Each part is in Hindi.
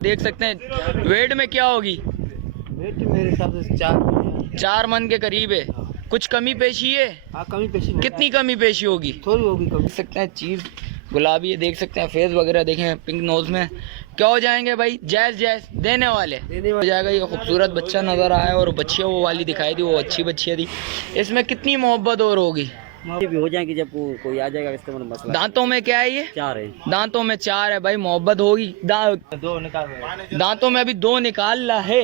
देख सकते हैं वेट में क्या होगी? वेट मेरे हिसाब से 4 मन के करीब है। कुछ कमी पेशी है? हाँ, कमी पेशी कितनी कमी पेशी होगी? थोड़ी होगी कमी। देख सकते हैं चीज गुलाबी है, देख सकते हैं फेस वगैरह देखें पिंक नोज में। क्या हो जाएंगे भाई? जैस जैस देने वाले हो जाएगा। ये खूबसूरत बच्चा नजर आया और बच्चियाँ वो वाली दिखाई थी, वो अच्छी बच्चियाँ थी। इसमें कितनी मोहब्बत और होगी? भी हो जाएंगी जब कोई आ जाएगा। इसका मतलब मसला दांतों में क्या है? ये 4 है। दांतों में 4 है भाई, मोहब्बत होगी। दो निकाल दांतों में अभी 2 निकाल ला है।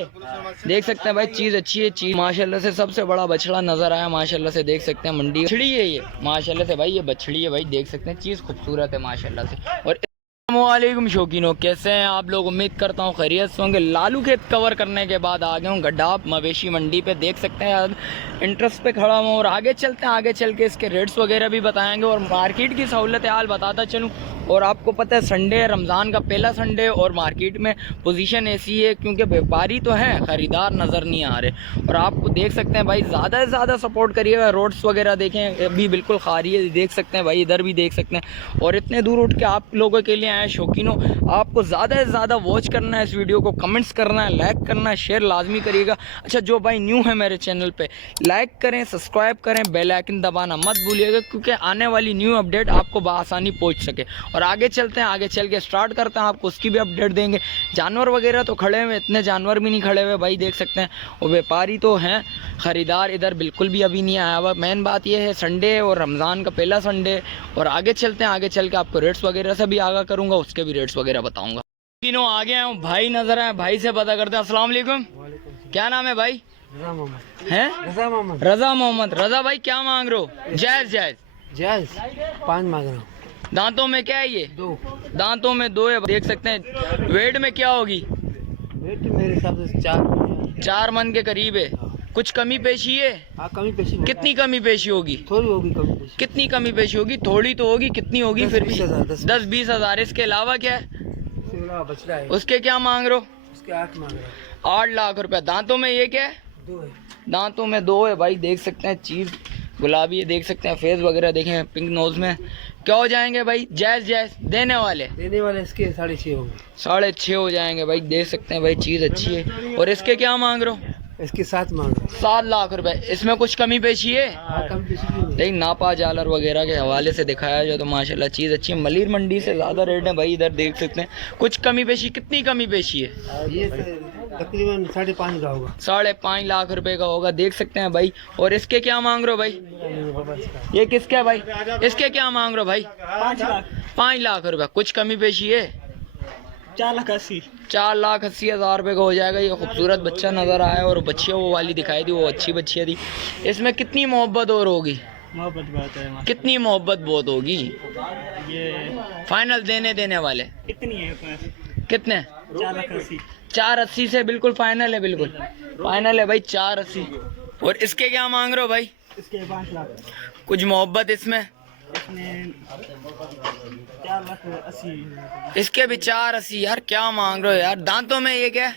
देख सकते हैं भाई चीज अच्छी है। चीज माशाल्लाह से सबसे बड़ा बछड़ा नजर आया माशाल्लाह से। देख सकते हैं मंडी बछड़ी है ये माशाल्लाह से भाई, ये बछड़ी है भाई। देख सकते हैं चीज खूबसूरत है माशाल्लाह से। और अस्सलामुअलैकुम शौकीनों, कैसे हैं आप लोग? उम्मीद करता हूँ खैरियत से होंगे। लालू खेत कवर करने के बाद आ गया हूँ गड्ढा मवेशी मंडी पे। देख सकते हैं इंटरेस्ट पे खड़ा हूँ और आगे चलते हैं। आगे चल के इसके रेट्स वगैरह भी बताएंगे और मार्केट की सहूलत हाल बताता चलूँ। और आपको पता है संडे है, रमज़ान का पहला संडे, और मार्केट में पोजीशन ऐसी है क्योंकि व्यापारी तो हैं, ख़रीदार नज़र नहीं आ रहे। और आपको देख सकते हैं भाई ज़्यादा से ज़्यादा सपोर्ट करिएगा। रोड्स वगैरह देखें अभी बिल्कुल खाली है, देख सकते हैं भाई, इधर भी देख सकते हैं। और इतने दूर उठ के आप लोगों के लिए आए शौकीनों, आपको ज़्यादा से ज़्यादा वॉच करना है इस वीडियो को, कमेंट्स करना है, लाइक करना है, शेयर लाजमी करिएगा। अच्छा, जो भाई न्यू है मेरे चैनल पे, लाइक करें, सब्सक्राइब करें, बेल आइकन दबाना मत भूलिएगा क्योंकि आने वाली न्यू अपडेट आपको बआसानी पहुंच सके। और आगे चलते हैं, आगे चल के स्टार्ट करते हैं, आपको उसकी भी अपडेट देंगे। जानवर वगैरह तो खड़े हुए, इतने जानवर भी नहीं खड़े हुए भाई, देख सकते हैं। और व्यापारी तो हैं, ख़रीदार इधर बिल्कुल भी अभी नहीं आया हुआ। मेन बात यह है संडे और रमज़ान का पहला संडे। और आगे चलते हैं, आगे चल के आपको रेट्स वगैरह से भी आगाह करूँगा, उसके भी रेट्स वगैरह बताऊँगा। तीनों आगे आए हूँ, भाई नजर आए, भाई से पता करते हैं। अस्सलाम वालेकुम, क्या नाम है भाई? हैं? रजा मोहम्मद। रजा मोहम्मद। रजा भाई क्या मांग रहे हो? जायज जायज जायज 5 मांग रहा हूँ। दांतों में क्या है? ये 2 दांतों में 2 है। देख सकते हैं वेट में क्या होगी? वेट मेरे हिसाब से 4 मन के करीब है। कुछ कमी पेशी है? हाँ, कमी पेशी कितनी कमी पेशी होगी? थोड़ी होगी कमी पेशी। कितनी कमी पेशी होगी? थोड़ी तो होगी, कितनी होगी फिर भी? 10-20 हज़ार। इसके अलावा क्या है? बचड़ा है, उसके क्या मांग रहे हो? उसके 8 मांग रहा हूँ। 8 लाख रुपए। दांतों में ये क्या है? 2 है। दांतों में 2 है भाई, देख सकते हैं चीज गुलाबी है, देख सकते हैं फेस वगैरह देखें पिंक नोज में। क्या हो जाएंगे भाई? जैस जैस देने वाले इसके 6.5 होंगे। 6.5 हो जाएंगे भाई, देख सकते हैं भाई चीज अच्छी है। और इसके क्या मांग रहे हो? इसके 7 मांग रहा हूँ। 7 लाख रुपए। इसमें कुछ कमी पेशी है? हाँ, कमी पेशी भी नहीं। लेकिन नापा जालर वगैरह के हवाले से दिखाया जाए तो माशाल्लाह चीज़ अच्छी है। मलिर मंडी से ज़्यादा रेट है भाई, इधर देख सकते हैं। कुछ कमी पेशी, कितनी कमी पेशी है? ये तकरीबन 5.5 का होगा। 5.5 लाख रुपए का होगा, देख सकते हैं भाई। और इसके क्या मांग रहे हो भाई? ये किसका है भाई? इसके क्या मांग रहे हो भाई? 5 लाख रुपए। कुछ कमी पेशी है? 4,80,000 रुपये का हो जाएगा। ये खूबसूरत बच्चा नज़र आया और बच्चियाँ वो वाली दिखाई थी, वो अच्छी बच्चियाँ थी। इसमें कितनी मोहब्बत और होगी? मोहब्बत बात है। कितनी मोहब्बत बहुत होगी? ये फाइनल देने वाले कितनी है? कितने? 480। 480 से बिल्कुल फाइनल है, बिल्कुल फाइनल है भाई 480। और इसके क्या मांग रहे हो भाई? इसके 5 लाख। कुछ मोहब्बत इसमें? 4,80,000। इसके भी 480। यार क्या मांग रहे हो यार? दांतों में ये क्या है?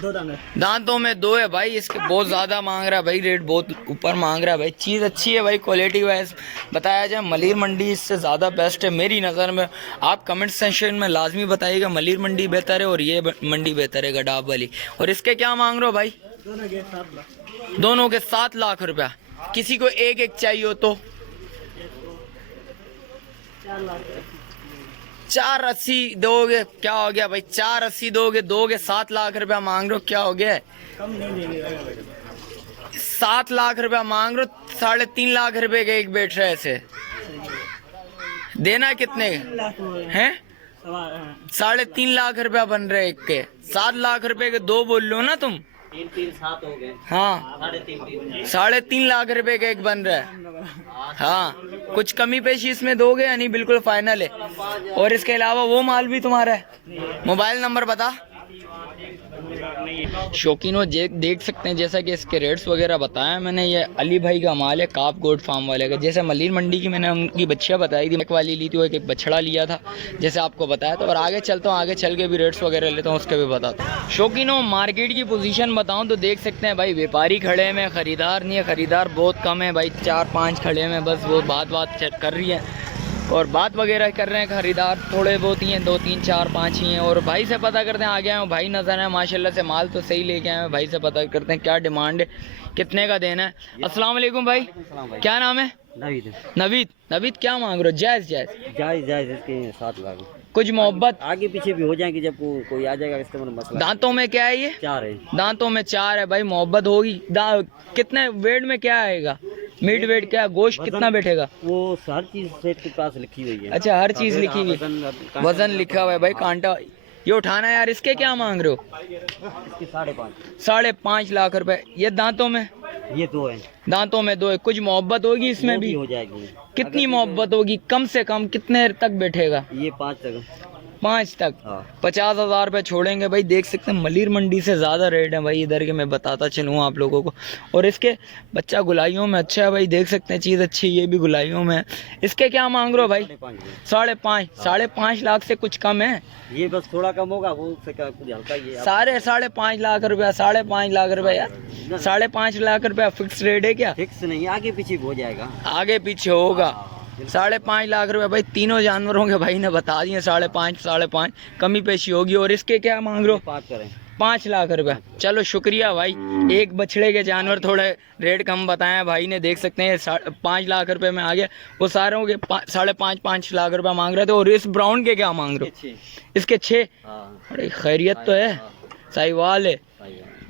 2 दांत। दांतों में 2 है भाई। इसके बहुत ज़्यादा मांग रहा है भाई, रेट बहुत ऊपर मांग रहा है भाई। चीज़ अच्छी है भाई, क्वालिटी वाइज बताया जाए मलिर मंडी इससे ज़्यादा बेस्ट है मेरी नज़र में। आप कमेंट सेक्शन में लाजमी बताइएगा मलिर मंडी बेहतर है और ये मंडी बेहतर है गडाब वाली। और इसके क्या मांग रहे हो भाई? दोनों के 7 लाख रुपया। किसी को एक एक चाहिए हो तो 480 दोगे? क्या हो गया भाई? 480 दोगे 7 लाख रुपया मांग रहे हो, क्या हो गया? कम नहीं देंगे। 7 लाख रुपया मांग रहे हो, 3.5 लाख रुपए के एक बैठ रहे ऐसे देना कितने हैं? 3.5 लाख रुपया बन रहे एक के। 7 लाख रुपए के 2 बोल लो ना तुम। 3 7 हो गए। हाँ, 3.5 लाख रुपए का एक बन रहा है। हाँ, कुछ कमी पेशी इसमें दोगे या नहीं? बिल्कुल फाइनल है। और इसके अलावा वो माल भी तुम्हारा है? मोबाइल नंबर बता। शौकीनों देख सकते हैं जैसा कि इसके रेट्स वगैरह बताया मैंने। ये अली भाई का माल है, काफ गोड फार्म वाले का। जैसे मलिर मंडी की मैंने उनकी बच्चियाँ बताई थी, एक वाली ली थी, वो एक बछड़ा लिया था जैसे आपको बताया था। और आगे चलता हूँ, आगे चल के भी रेट्स वगैरह लेता हूँ, उसके भी बताता हूँ। शौकीनों मार्केट की पोजीशन बताऊँ तो देख सकते हैं भाई व्यापारी खड़े में, ख़रीदार नहीं है। ख़रीदार बहुत कम है भाई, 4-5 खड़े में बस, वो बात कर रही है। और बात वगैरह कर रहे हैं। खरीदार थोड़े बहुत ही हैं, 2 3 4 5 ही हैं। और भाई से पता करते हैं, आ गए हैं भाई नजर है माशाल्लाह से, माल तो सही लेके आए हैं। भाई से पता करते हैं क्या डिमांड है, कितने का देना है। अस्सलाम वालेकुम भाई, क्या नाम है? नवीद नवीद। नवीद क्या मांग रहे हो? जायज़ जायज़ जायज जायज इसके 7 लाख कुछ मोहब्बत आगे पीछे भी हो जाएंगे जब कोई आ जाएगा कस्टमर। मसला दांतों में क्या है ये? 4 है। दांतों में 4 है भाई, मोहब्बत होगी। कितने वेट में क्या आएगा? मीट वेट क्या, गोश्त कितना बैठेगा? वो हर चीज सेट के पास लिखी हुई है। अच्छा, हर चीज लिखी हुई, वजन लिखा हुआ है भाई। कांटा ये उठाना है यार। इसके क्या मांग रहे हो? इसके 5.5 5.5 लाख रुपए। ये दांतों में? ये 2 है। दांतों में 2 है। कुछ मोहब्बत होगी इसमें वो भी? हो जाएगी। कितनी मोहब्बत होगी? कम से कम कितने तक बैठेगा? ये 5 तक। 5 तक। हाँ। 50,000 रुपये छोड़ेंगे भाई। देख सकते हैं मलीर मंडी से ज़्यादा रेट है भाई इधर के, मैं बताता चलूँ आप लोगों को। और इसके बच्चा गुलाइयों में अच्छा है भाई, देख सकते हैं चीज़ अच्छी, ये भी गुलाइयों में है। इसके क्या मांग रहे हो भाई? 5.5। 5.5 लाख से कुछ कम है? ये बस थोड़ा कम होगा, वो से का कुछ हल्का ही है। सारे 5.5 लाख रुपया। 5.5 लाख रुपया यार, 5.5 लाख रुपया फिक्स रेट है क्या? फिक्स नहीं, आगे पीछे भी हो जाएगा। आगे पीछे होगा। 5.5 लाख रुपए भाई, तीनों जानवरों के भाई ने बता दिए 5.5 कमी पेशी होगी। और इसके क्या मांग रहे हो? 5 करें। 5 लाख रुपए। चलो शुक्रिया भाई। एक बछड़े के जानवर थोड़े रेट कम बताए भाई ने, देख सकते हैं 5 लाख रुपए में आ गया। वो सारों के 5.5 लाख रुपए मांग रहे थे। और इस ब्राउन के क्या मांग रहे हो? इसके 6। अरे खैरियत तो है, साहिवाल है।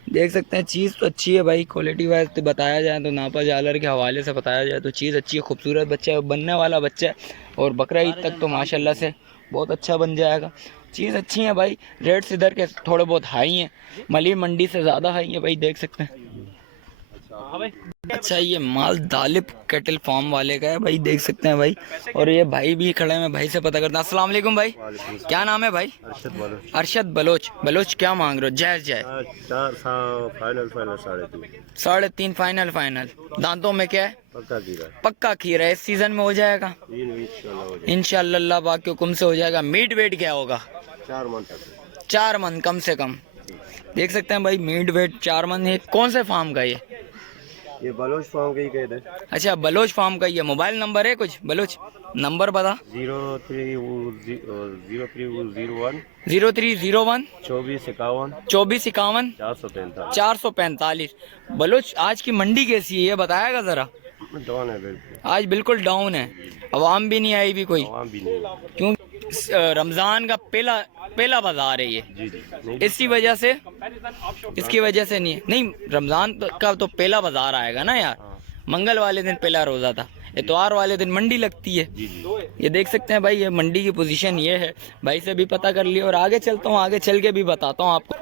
देख सकते हैं चीज़ तो अच्छी है भाई। क्वालिटी वाइज तो बताया जाए तो नापा जालर के हवाले से बताया जाए तो चीज़ अच्छी है, खूबसूरत बच्चा है, बनने वाला बच्चा है। और बकरा ईद तक तो माशाल्लाह से बहुत अच्छा बन जाएगा। चीज़ अच्छी है भाई। रेट्स इधर के थोड़े बहुत हाई हैं, मलीर मंडी से ज़्यादा हाई है भाई, देख सकते हैं। अच्छा, ये माल दालिब कैटल फार्म वाले का है भाई, देख सकते हैं भाई। और ये भाई भी खड़े हैं, भाई से पता करते हैं। अस्सलाम वालेकुम भाई, क्या नाम है भाई? अरशद बलोच। बलोच क्या मांग रहे हो? जायज़ जायज़। 3.5 फाइनल। दांतों में क्या है? पक्का खीरा है। इस सीजन में हो जाएगा इंशाल्लाह, अल्लाह पाक के हुक्म से हो जाएगा। मीट वेट क्या होगा? 4 मन कम से कम। देख सकते हैं भाई, मीट वेट 4 मन है। कौन से फार्म का ये बलोच फार्म का ही कहते हैं। अच्छा, बलोच फार्म का। ये मोबाइल नंबर है कुछ? बलोच नंबर बता। 0301 0301 24 51 445। बलोच आज की मंडी कैसी है ये बताएगा जरा? डाउन है बिल्कुल, आज बिल्कुल डाउन है। आवाम भी नहीं आई भी कोई, क्योंकि रमज़ान का पहला बाजार है ये। इसी वजह से, इसकी वजह से नहीं रमज़ान का तो पहला बाजार आएगा ना यार। मंगल वाले दिन पहला रोज़ा था, इतवार वाले दिन मंडी लगती है। ये देख सकते हैं भाई, ये मंडी की पोजीशन ये है। भाई से भी पता कर लिया और आगे चलता हूँ, आगे चल के भी बताता हूँ आपको।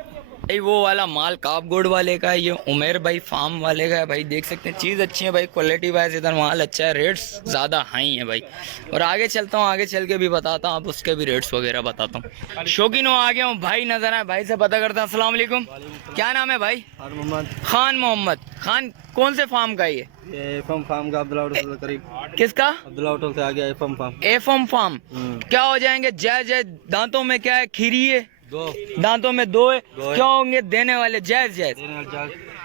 भाई वो वाला माल कापगोड वाले का है, ये उमेर भाई फार्म वाले का है भाई। देख सकते हैं चीज़ अच्छी है भाई, क्वालिटी वाइज इधर माल अच्छा है, रेट्स ज़्यादा हाई है भाई। और आगे चलता हूँ, आगे चल के भी बताता हूँ, आप उसके भी रेट्स वगैरह बताता हूँ। शौकीन हो आ गया हूँ, भाई नजर आए, भाई से पता करता हूँ। अस्सलाम वालेकुम, क्या नाम है भाई? खान मोहम्मद खान। कौन से फार्म का ये? एफएम फार्म का, अब्दुल्ला होटल के करीब। किसका? अब्दुल्ला होटल से आ गया एफएम फार्म। FM farm. क्या हो जाएंगे? जय जय। दांतों में क्या है? खीरी है। 2 दांतों में 2 है। क्या होंगे देने वाले? जायज़ जायज़।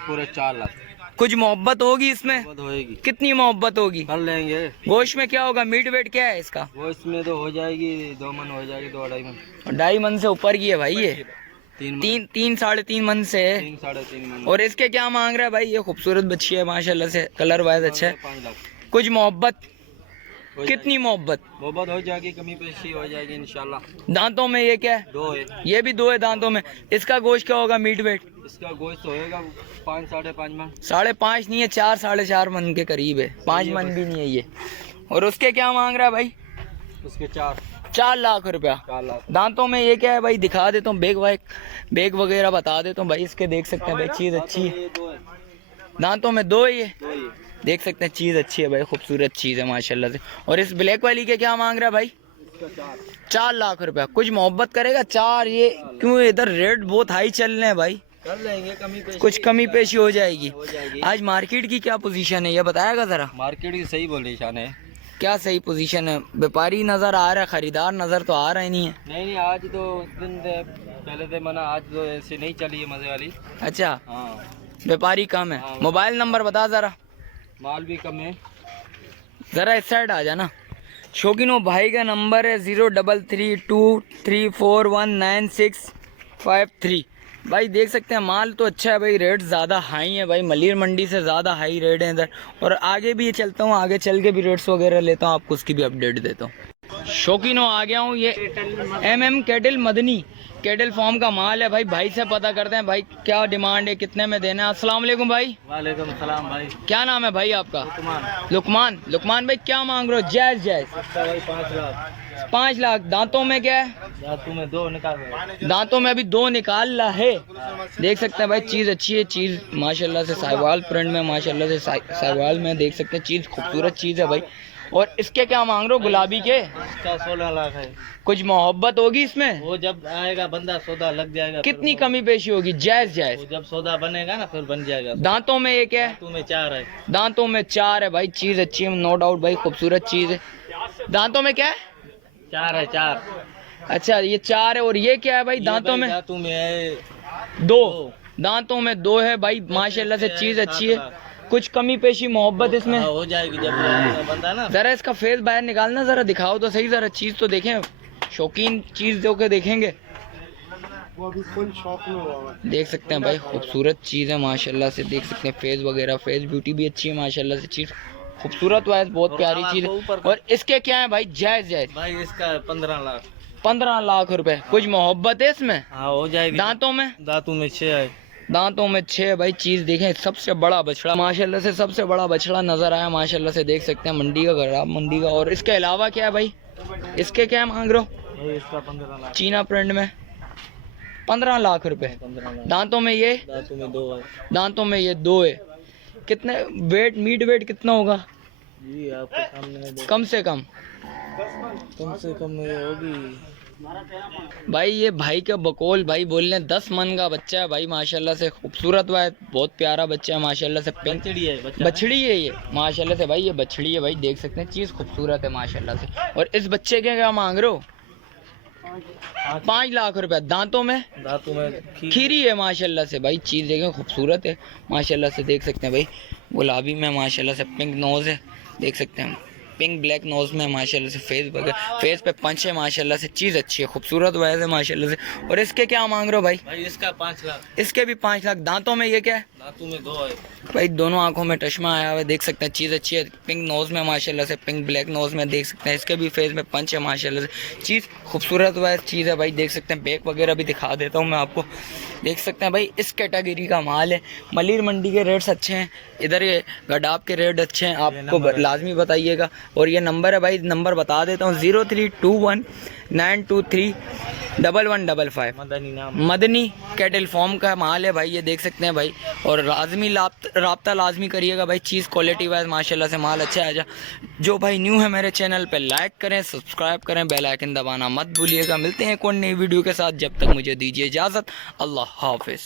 पूरे 4 लाख। कुछ मोहब्बत होगी इसमें? होएगी। कितनी मोहब्बत होगी? कर लेंगे। गोश्त में क्या होगा? मीट वेट क्या है इसका? गोश्त में तो हो जाएगी 2 मन हो जाएगी, 2-2.5 मन। 2.5 मन से ऊपर की है भाई ये। 3 साढ़े 3 मन से है। 3-3.5 मन। और इसके क्या मांग रहा है भाई? ये खूबसूरत बच्ची है माशाल्लाह से, कलर वाइज अच्छा है। 5 लाख। कुछ मोहब्बत? कितनी मोहब्बत? हो जाएगी, कमी पेशी हो जाएगी इंशाल्लाह। दांतों में ये क्या है? 2 है। ये भी 2 है दांतों में। इसका गोश्त क्या होगा? मीट वेट इसका गोश्त होएगा 5-5.5 मन। 5.5 नहीं है, 4 साढ़े 4 मन के करीब है। 5 मन भी नहीं है ये। और उसके क्या मांग रहा है भाई? उसके 4 लाख रुपया। 4 लाख। दांतों में ये क्या है भाई? दिखा देता हूँ, बेग वगैरह बता देता हूँ भाई। इसके देख सकते हैं भाई, चीज़ अच्छी है। दांतों में 2 है ये, देख सकते हैं चीज़ अच्छी है भाई, खूबसूरत चीज़ है माशाल्लाह से। और इस ब्लैक वाली के क्या मांग रहा है भाई? 4 लाख रुपया। कुछ मोहब्बत करेगा? 4 ये क्यों? इधर रेट बहुत हाई चल रहे हैं भाई। कर लेंगे, कमी पेशी। कुछ कमी पेशी हो जाएगी। आज मार्केट की क्या पोजीशन है ये बताएगा जरा? मार्केट की सही बोल रही शान है। क्या सही पोजीशन है? व्यापारी नज़र आ रहा है, खरीदार नज़र तो आ रहा ही नहीं है। नहीं, आज तो दिन पहले थे मना, आज तो ऐसे नहीं चली है मजे वाली। अच्छा, हाँ, व्यापारी कम है। मोबाइल नंबर बता ज़रा। माल भी कम है। ज़रा इस साइड आ जाना। शौकीनो भाई का नंबर है 0332341965 भाई देख सकते हैं माल तो अच्छा है भाई, रेट ज़्यादा हाई है भाई, मलिर मंडी से ज़्यादा हाई रेट है इधर। और आगे भी ये चलता हूँ, आगे चल के भी रेट्स वगैरह लेता हूँ, आपको उसकी भी अपडेट देता हूँ। शौकीनो आ गया हूँ, ये MM cattle Madani cattle farm का माल है भाई। भाई से पता करते हैं भाई क्या डिमांड है, कितने में देना है। अस्सलाम वालेकुम भाई। वालेकुम सलाम भाई। क्या नाम है भाई आपका? लुकमान। लुकमान भाई क्या मांग रहे हो? जायज़ भाई 5 लाख। 5 लाख। दांतों में क्या है? दांतों में 2 निकाल रहे। दांतों में अभी 2 निकाल रहा है। देख सकते हैं भाई चीज़ अच्छी है, चीज़ माशाल्लाह से साहिवाल प्रिंट में, माशाल्लाह से साहिवाल में देख सकते हैं, चीज़ खूबसूरत चीज़ है भाई। और इसके क्या मांग रहे हो गुलाबी के? इसका 16 लाख है। कुछ मोहब्बत होगी इसमें? वो जब आएगा बंदा सौदा लग जाएगा। कितनी कमी पेशी होगी? जायज़ जायज़। वो जब सौदा बनेगा ना फिर बन जाएगा। दांतों में एक है? दांतों में 4 है। दांतों में 4 है भाई, चीज़ अच्छी है नो डाउट भाई, खूबसूरत चीज़ है। दांतों में क्या है? 4 है 4। अच्छा ये 4 है। और ये क्या है भाई दांतों में? दांतों में है 2। दांतों में 2 है भाई, माशाल्लाह से चीज़ अच्छी है। कुछ कमी पेशी मोहब्बत इसमें हो जाएगी जब आएगा बंदा ना। जरा इसका फेस बाहर निकालना, जरा दिखाओ तो सही, जरा चीज़ तो देखें, शौकीन चीज़ दो के देखेंगे। वो अभी फुल शॉप में हुआ है। देख सकते हैं भाई खूबसूरत चीज़ है माशाल्लाह से, देख सकते हैं फेस वगैरह, फेस ब्यूटी भी अच्छी है माशाल्लाह से, चीज़ खूबसूरत वाइज बहुत प्यारी चीज़ है। और इसके क्या है भाई? जायज़ जायज़ भाई इसका 15 लाख। 15 लाख रुपए। कुछ मोहब्बत है इसमें? हाँ हो जाएगी। दांतों में? दांतों में 6 है। दांतों में 6 है भाई, चीज़ देखें, सबसे बड़ा बछड़ा माशाल्लाह से, सबसे बड़ा बछड़ा नज़र आया माशाल्लाह से, देख सकते हैं मंडी का गराब मंडी का। और इसके अलावा क्या है भाई? इसके क्या मांग रहे हो? भाई इसका 15 लाख। चीना प्रिंट में 15 लाख रुपए। 15 लाख। दांतों में ये? दांतों में 2 है। दांतों में ये 2 है। कितने वेट, मीट वेट कितना होगा? जी आपके सामने है। कम से कम ये होगी भाई, ये भाई का बकौल भाई बोल रहे 10 मन का बच्चा है भाई, माशाल्लाह से खूबसूरत हुआ है, बहुत प्यारा बच्चा है माशाल्लाह से। बछड़ी है। बछड़ी है ये माशाल्लाह से भाई, ये बछड़ी है भाई, देख सकते हैं चीज़ खूबसूरत है माशाल्लाह से। और इस बच्चे के क्या मांग रहे हो? 5 लाख रुपए। दांतों में? दांतों में खीरी है माशाल्लाह से भाई, चीज़ देखें खूबसूरत है माशाल्लाह से, देख सकते हैं भाई गुलाबी में माशाल्लाह से, पिंक नोज़ है, देख सकते हैं पिंक ब्लैक नोज़ में माशाल्लाह से, फेस वगैरह, फेस पे पंच है माशाल्लाह से, चीज़ अच्छी है, खूबसूरत वैसे माशाल्लाह से। और इसके क्या मांग रहे हो भाई? भाई इसका 5 लाख। इसके भी 5 लाख। दांतों में ये क्या है? दांतों में 2 है। भाई दोनों आंखों में चश्मा आया हुआ है, देख सकते हैं चीज़ अच्छी है, पिंक नोज़ में माशाल्लाह से, पिंक ब्लैक नोज़ में देख सकते हैं, इसके भी फेस में पंच है माशाल्लाह से, चीज़ खूबसूरत हुआ चीज़ है भाई, देख सकते हैं बैक वगैरह भी दिखा देता हूँ मैं आपको, देख सकते हैं भाई इस कैटेगरी का माल है। मलिर मंडी के रेट्स अच्छे हैं, इधर ये गडाब के रेट अच्छे हैं, आपको लाजमी बताइएगा। और ये नंबर है भाई, नंबर बता देता हूँ 0321923155। मदनी नाम। मदनी कैटल फॉर्म का माल है भाई, ये देख सकते हैं भाई। और लाजमी राब्ता लाजमी करिएगा भाई, चीज़ क्वालिटी वाइज माशाल्लाह से माल अच्छा है। जो भाई न्यू है मेरे चैनल पे लाइक करें, सब्सक्राइब करें, बेल आइकन दबाना मत भूलिएगा। मिलते हैं कोई नई वीडियो के साथ, जब तक मुझे दीजिए इजाज़त। अल्लाह हाफिज़।